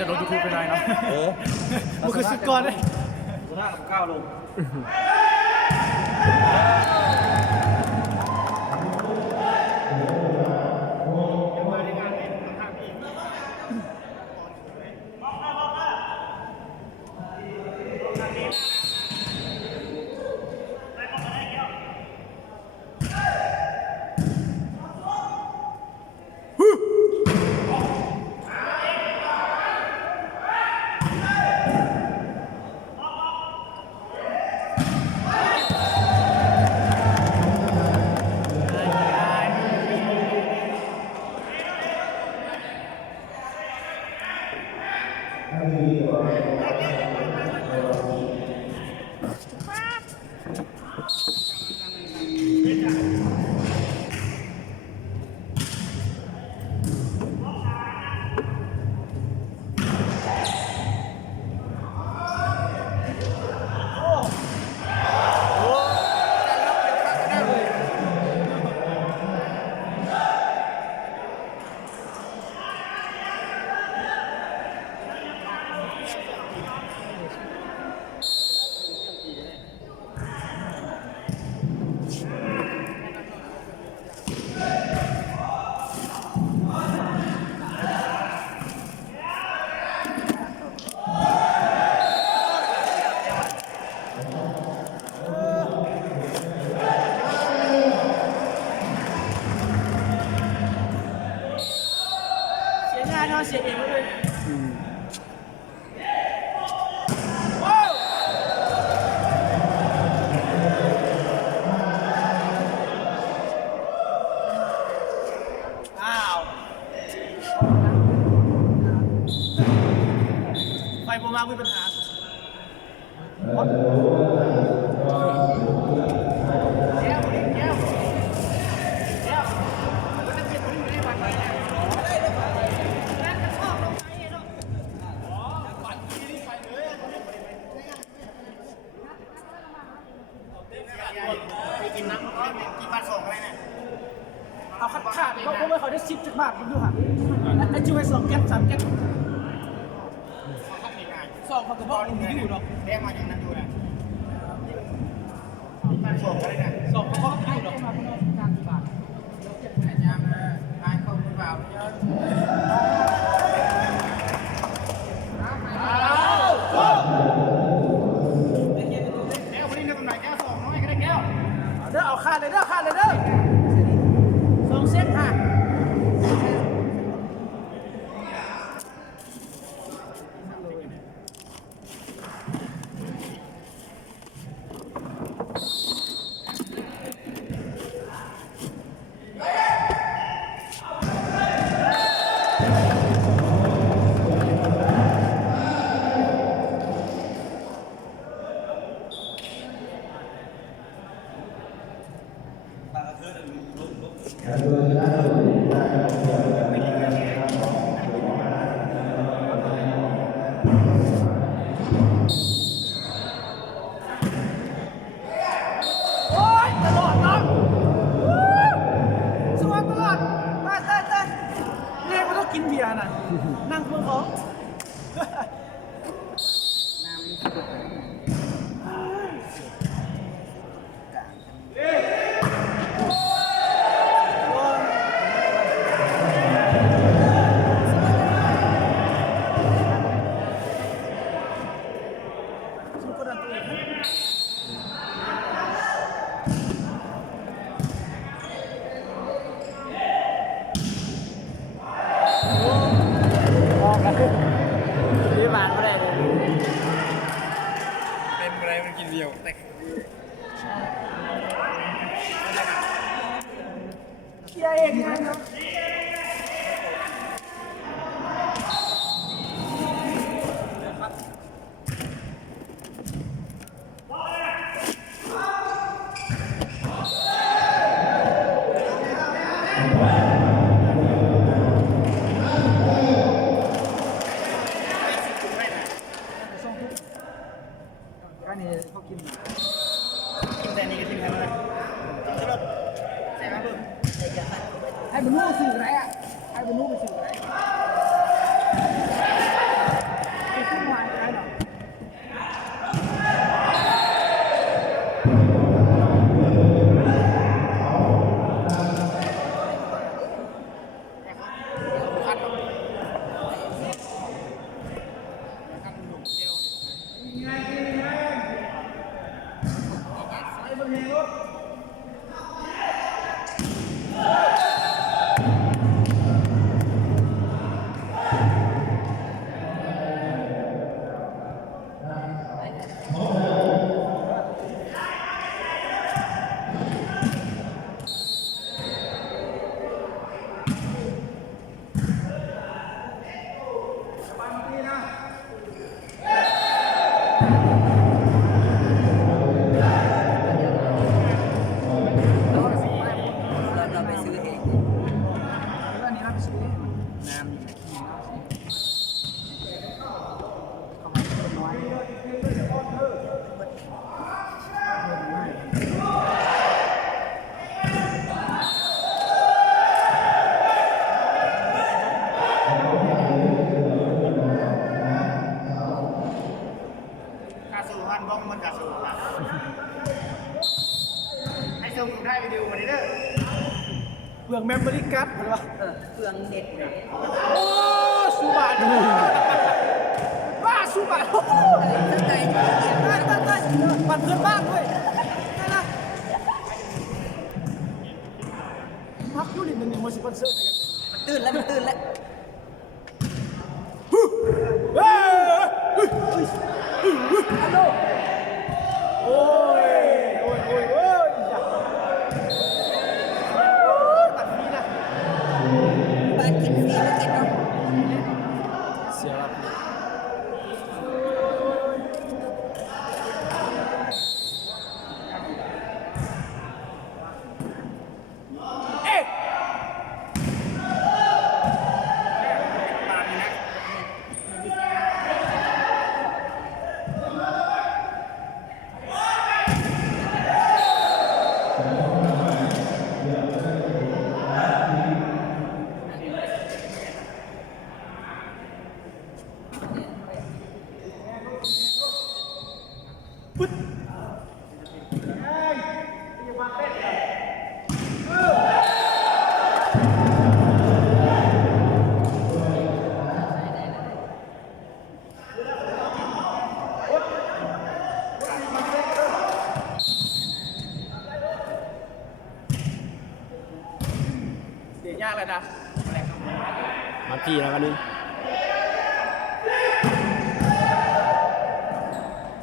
จะลดยูทูบไปหน่อยเนาะมันคือสุดก่อนเลยชนะกับก้าวลงเสียเองเลยไฟโมมามีปัญหากินน้ำกินปลาส่งอะไรเนี่ยเอาขาดเพราะว่าเขาได้ชิปจากมากมันดูค่ะไอ้จิ้วไอ้2 แก๊ส 3 แก๊ส2เขาก็บอกมันอยู่หรอกเรียกมาอย่างนั้นอยู่นะปลาส่งอะไรเนี่ย2เขาก็อยู่หรอกการบาทแต่ยามนายเข้ามือเปล่าเยอะเด้อเอาขาดเลยเด้อขาดเลยเด้อ2 เซตค่ะกินเบียร์น่ะนั่งเพื่อเขาเองนะเนาะ ให้มันรู้สิ องเมมโมรี่การ์ดอะไรวะ เปลืองเน็ตเลย โอ้สุบานบ้าสุบาน ตั้งใจอยู่เรียน ได้บัตรเพื่อนบ้านด้วยได้นะพักยูนิตหนึ่งมาสปอนเซอร์ด้วยกัน มันตื่นแล้วเฮ้ยฮัลโหลโอ้ยตัดนี้นะ บ้านกินฟรีแล้วกินเนาะ เสียรับเอ๊ะเสียยากเลยนะ มาพี่แล้วกันนึง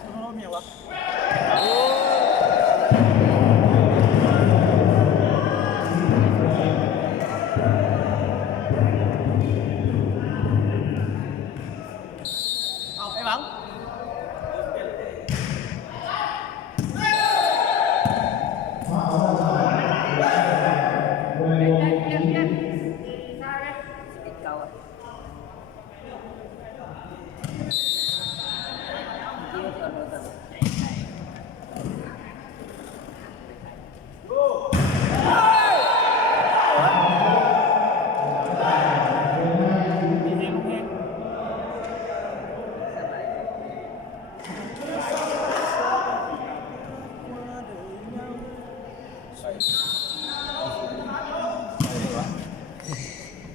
เขาเมียวะเอาไอ้หวังติดเก่าอ่ะเดี๋ยวจะเอาโน้ตก่อน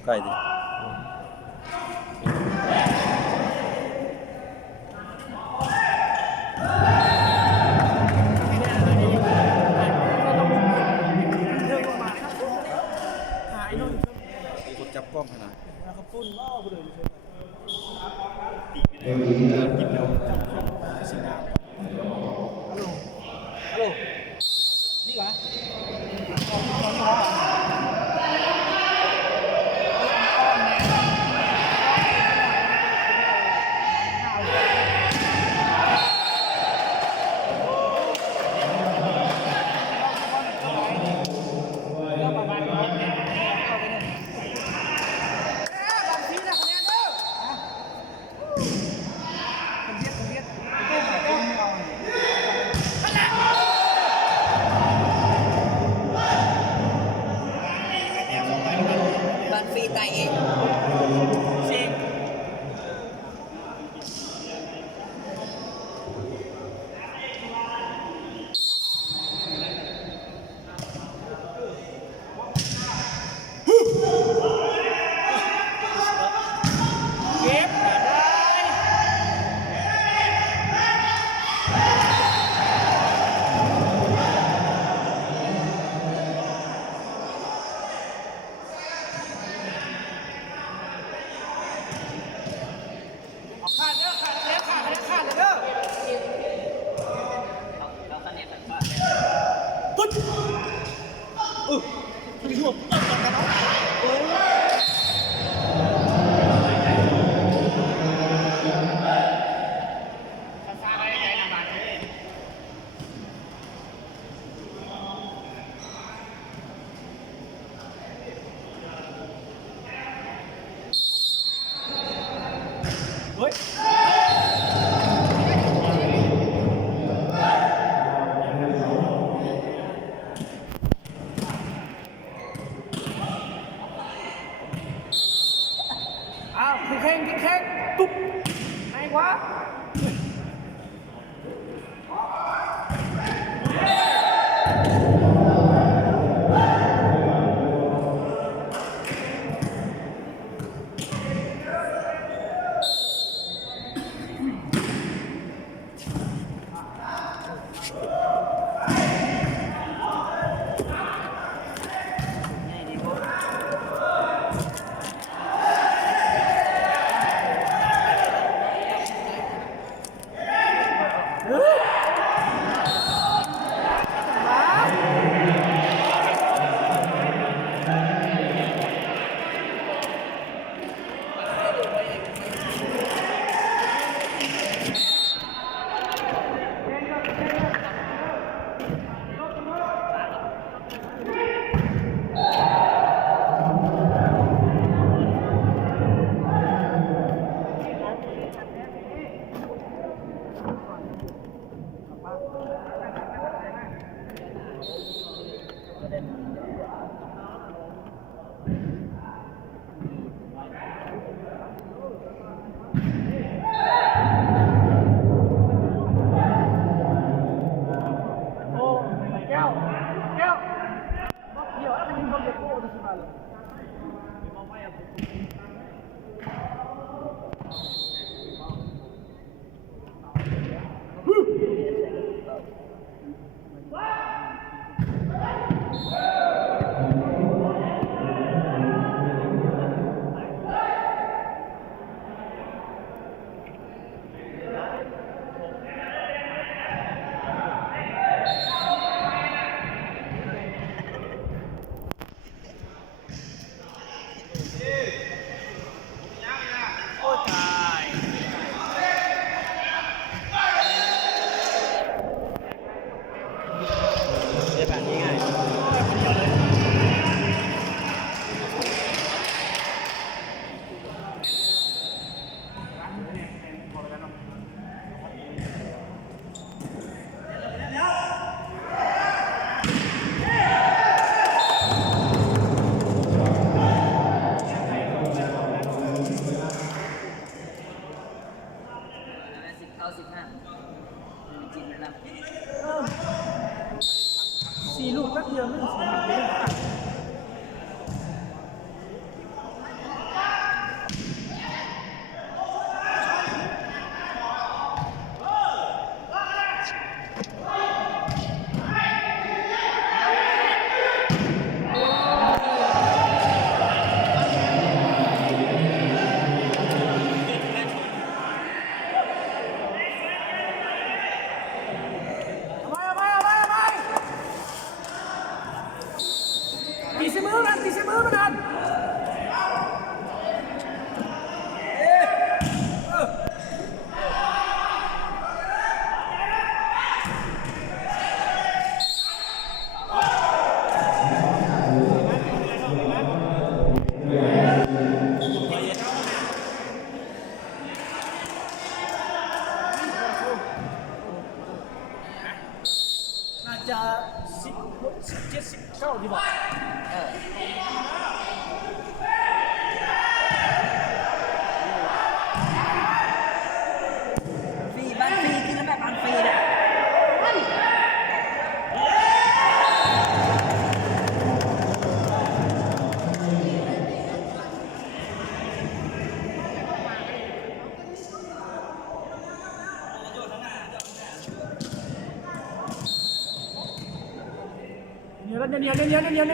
ใกล้ดิ หายนู่น กดจับกล้องขนาด เขาปุ้นล่อไปเลยฮัลโหลนี่เหรอบ้านฟรีตายเอง เซ็งเก็บขาดเด้อขาดแล้วขาดแล้วขาดเลยเด้อ เราคะแนนแบบว่า ปึ๊ดมีหัวเปิดกันเนาะเฮ้ย อ้าวแข่งตุ๊บไหนวะ 17 19ดีบ่ เออฟรีบ้านฟรีกินแล้วแบบบ้านฟรีเลย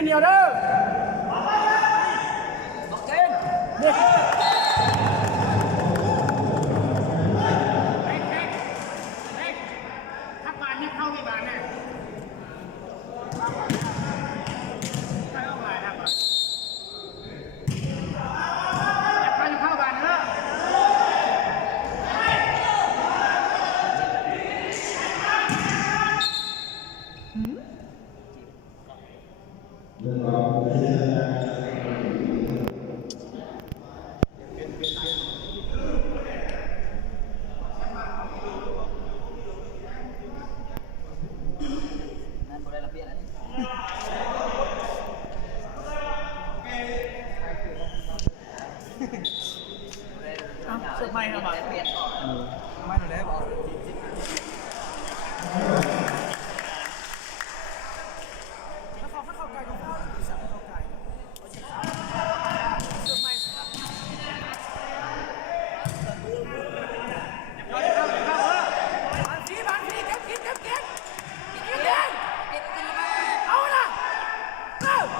เหนียวเด้อ โอเค เด็ก ถ้าบานเนี่ยเข้าไม่บานเนี่ยเข้าบานครับจะเข้าบานเนอะ นั่นบ่ได้ระเบียบอะไร เสิร์ฟใหม่ครับบ่ เปลี่ยนออก ไม่ได้บ่ถ้าเข้าไกลก็เข้าที่สั่งเข้าไกลเสิร์ฟใหม่สิครับบางทีเก็บเอาล่ะเอาโ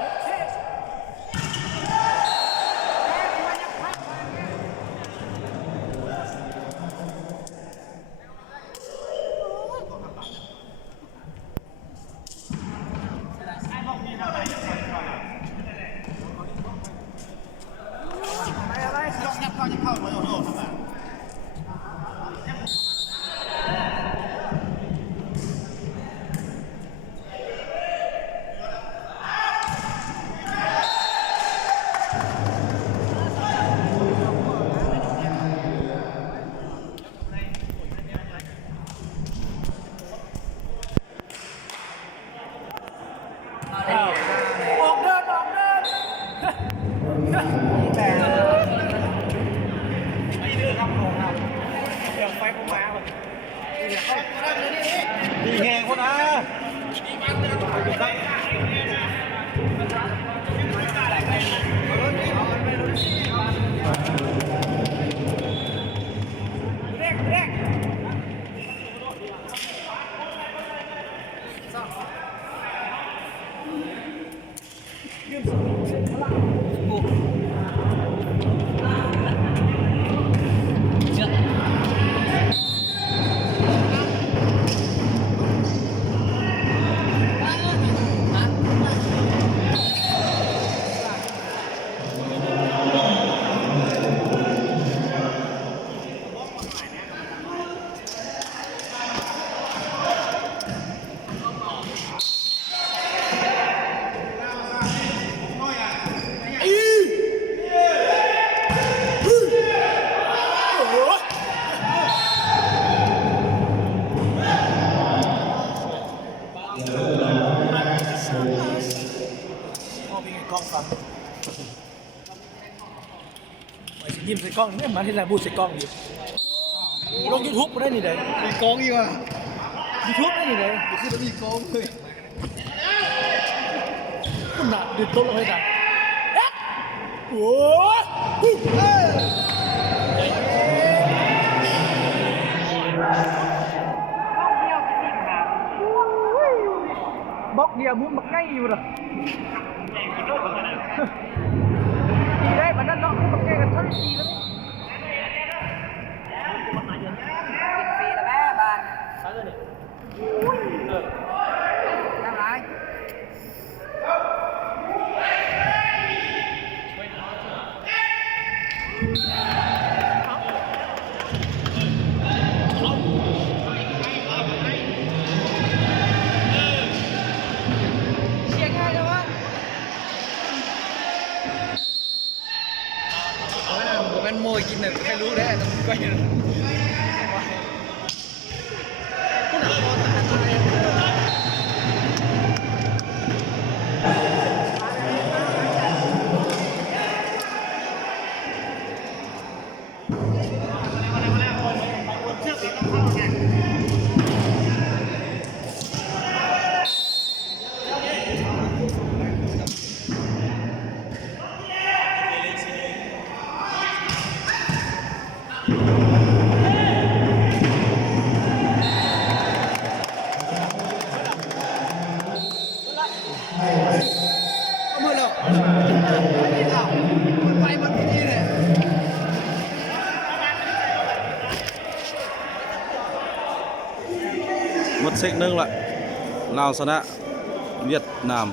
อเค อะไร ยกยับเข้าจะเข้าหัวโยกครับ ออกเดินแต่ไม่ดื้อครับผมครับเดี๋ยวไฟผมมาครับดีแหงคนนะเร่งยืมสมุนพลัง บุกเชื่อฮะ พ่อเป็นไงกล้องฟังไม่ใช่ยิ้มใส่กล้องเนี่ยมาที่ไหนบูดใส่กล้องอยู่ลงยูทูบมาได้นี่เลย มีกองอีกว่ะ ยูทูบได้นี่เลย คือจะมีกองเลย คุณน่ะดื่มโต๊ะเลยนะโอ้บล็อกเดียวมุ้งบักง่ายอยู่หรอดีได้มันนั่นน้องมุ้งบักง่ายกันทั้งทีแล้ว กินฟรีแล้วแม่บ้าน ใช่เลยเนี่ย ทำไร เชียร์ง่ายเลยวะ ผมเป็นโมยกินเนี่ยใครรู้ได้ต้องก้อย เซกหนึ่งละลาวชนะเวียดนาม